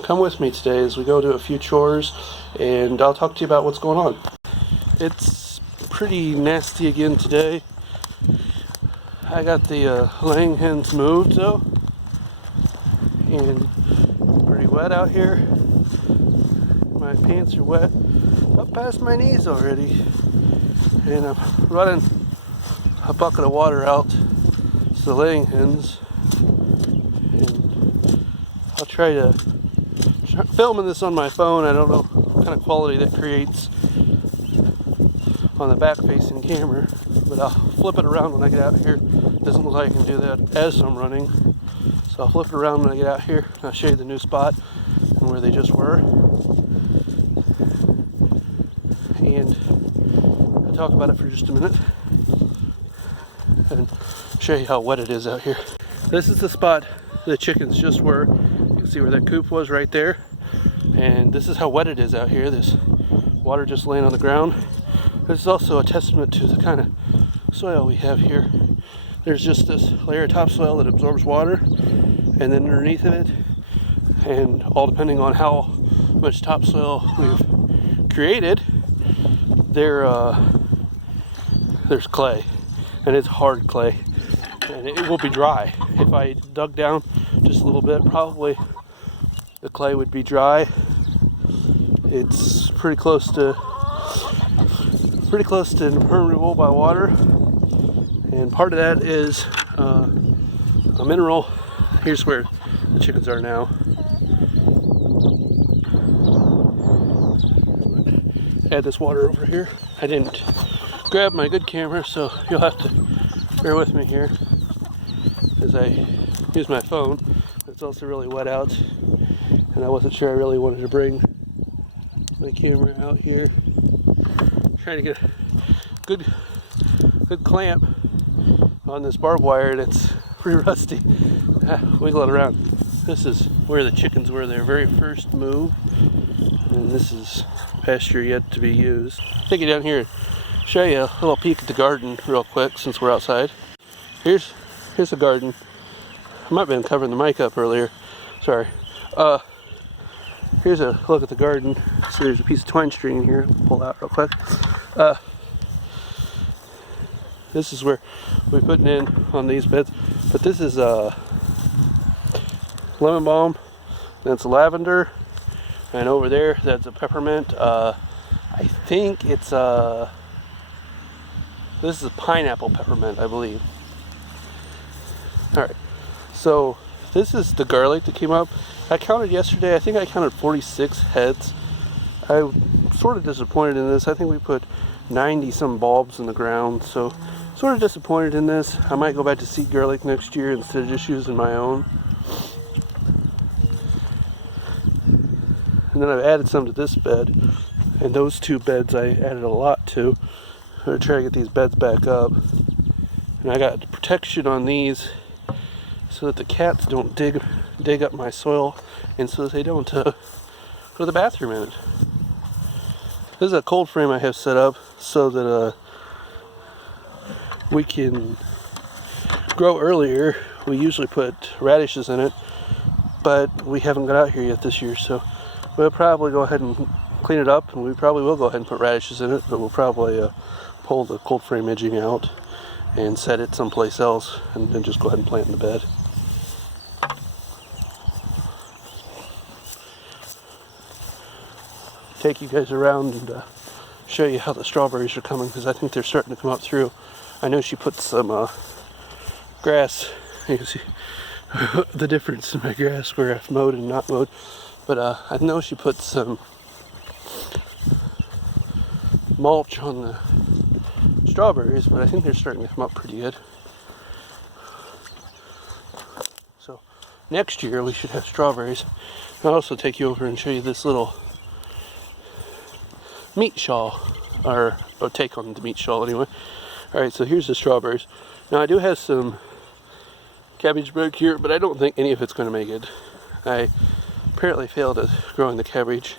come with me today as we go do a few chores, and I'll talk to you about what's going on. It's pretty nasty again today. I got the laying hens moved though, and pretty wet out here. My pants are wet up past my knees already, and I'm running a bucket of water out to the laying hens, and I'll try to filming this on my phone. I don't know what kind of quality that creates on the back facing camera, but I'll flip it around when I get out here. It doesn't look like I can do that as I'm running, so I'll flip it around when I get out here and I'll show you the new spot and where they just were, and I'll talk about it for just a minute and show you how wet it is out here. This is the spot the chickens just were. You can see where that coop was right there, and this is how wet it is out here. There's water just laying on the ground. This is also a testament to the kind of soil we have here. There's just this layer of topsoil that absorbs water, and then underneath of it, and all depending on how much topsoil we've created, there's clay, and it's hard clay, and it will be dry. If I dug down just a little bit, probably the clay would be dry. It's pretty close to impermeable by water, and part of that is a mineral. Here's where the chickens are now. Add this water over here. I didn't grab my good camera, so you'll have to bear with me here as I use my phone. It's also really wet out, and I wasn't sure I really wanted to bring my camera out here. Trying to get a good clamp on this barbed wire, and it's pretty rusty. Wiggle it around. This is where the chickens were their very first move, and this is pasture yet to be used. I'll take you down here and show you a little peek at the garden real quick since we're outside. Here's the garden. I might have been covering the mic up earlier. Sorry. Here's a look at the garden. So there's a piece of twine string in here. Pull out real quick. This is where we're putting in on these beds. But this is lemon balm. That's lavender. And over there, that's a peppermint. I think it's this is a pineapple peppermint, I believe. All right. So this is the garlic that came up. I counted yesterday. I think I counted 46 heads. I'm sort of disappointed in this. I think we put 90 some bulbs in the ground, so sort of disappointed in this. I might go back to seed garlic next year instead of just using my own. And then I've added some to this bed, and those two beds I added a lot to. I'm going to try to get these beds back up. And I got protection on these so that the cats don't dig up my soil, and so that they don't go to the bathroom in it. This is a cold frame I have set up so that we can grow earlier. We usually put radishes in it, but we haven't got out here yet this year, so we'll probably go ahead and clean it up, and we probably will go ahead and put radishes in it, but we'll probably pull the cold frame edging out and set it someplace else, and then just go ahead and plant in the bed. Take you guys around and show you how the strawberries are coming, because I think they're starting to come up through. I know she put some grass. You can see the difference in my grass where I've mowed and not mowed. But I know she put some mulch on the strawberries, but I think they're starting to come up pretty good. So next year we should have strawberries. I'll also take you over and show you this little meat shawl, or take on the meat shawl anyway. Alright, so here's the strawberries. Now I do have some cabbage back here, but I don't think any of it's going to make it. I apparently failed at growing the cabbage.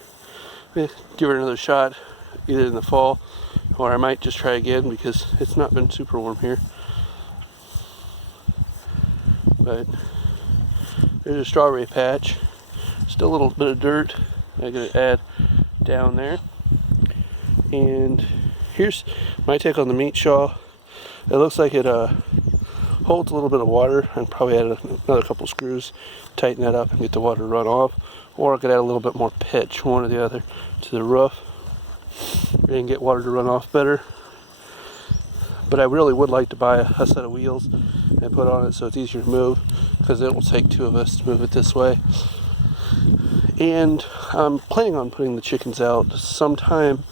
Give it another shot either in the fall, or I might just try again because it's not been super warm here. But there's a strawberry patch. Still a little bit of dirt I'm going to add down there. And here's my take on the meat shaw. It looks like it holds a little bit of water. I'd probably add another couple screws, tighten that up and get the water to run off. Or I could add a little bit more pitch, one or the other, to the roof and get water to run off better. But I really would like to buy a set of wheels and put on it so it's easier to move, because it will take two of us to move it this way. And I'm planning on putting the chickens out sometime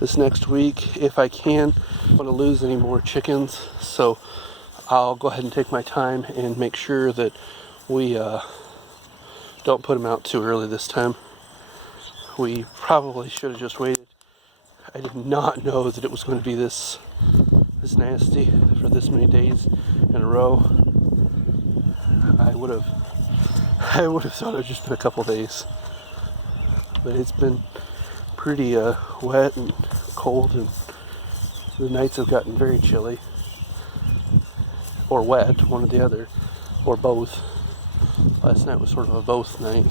this next week if I can. I don't want to lose any more chickens, so I'll go ahead and take my time and make sure that we don't put them out too early this time. We probably should have just waited. I did not know that it was going to be this nasty for this many days in a row. I would have thought it would just been a couple days, but it's been pretty wet and cold, and the nights have gotten very chilly, or wet, one or the other, or both. Last night was sort of a both night.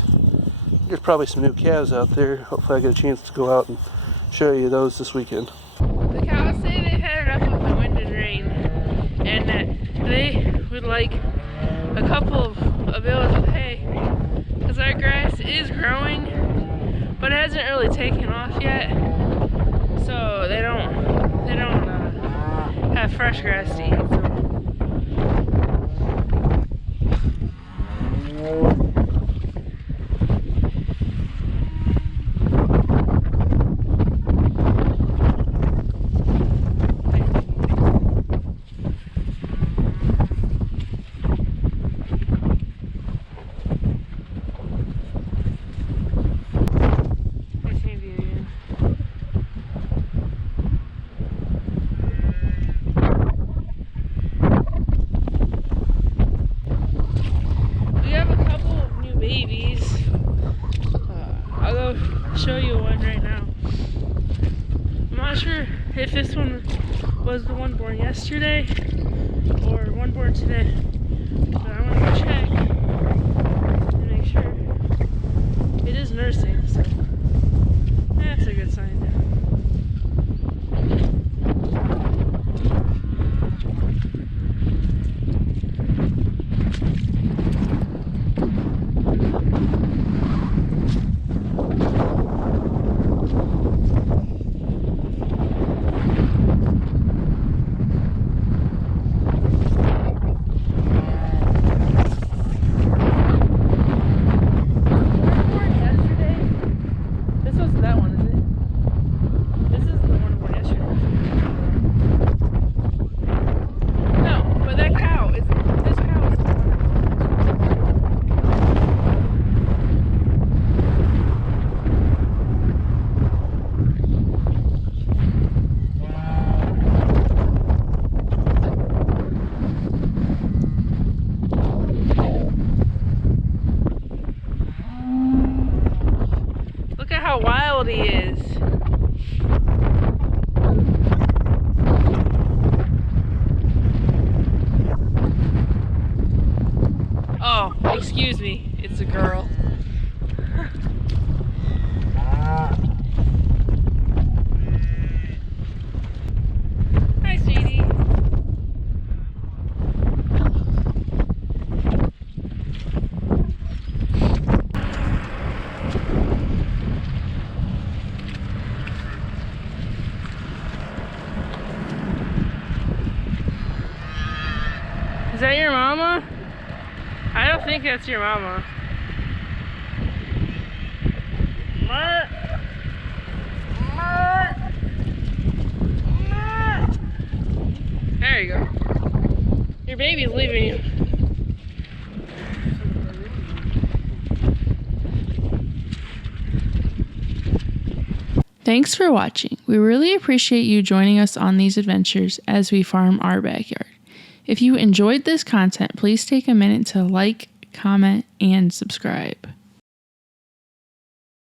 There's probably some new calves out there. Hopefully I get a chance to go out and show you those this weekend. The cows say they've had enough of the wind and rain, and that they would like a couple of bales of hay, because our grass is growing, but it hasn't really taken off yet, so they don't have fresh grass to eat. Show you one right now. I'm not sure if this one was the one born yesterday or one born today, but I want to go check and make sure. It is nursing, so that's a good sign. How wild he is. Oh, excuse me, it's a girl. Hi, sweetie. Is that your mama? I don't think that's your mama. There you go. Your baby's leaving you. Thanks for watching. We really appreciate you joining us on these adventures as we farm our backyard. If you enjoyed this content, please take a minute to like, comment, and subscribe.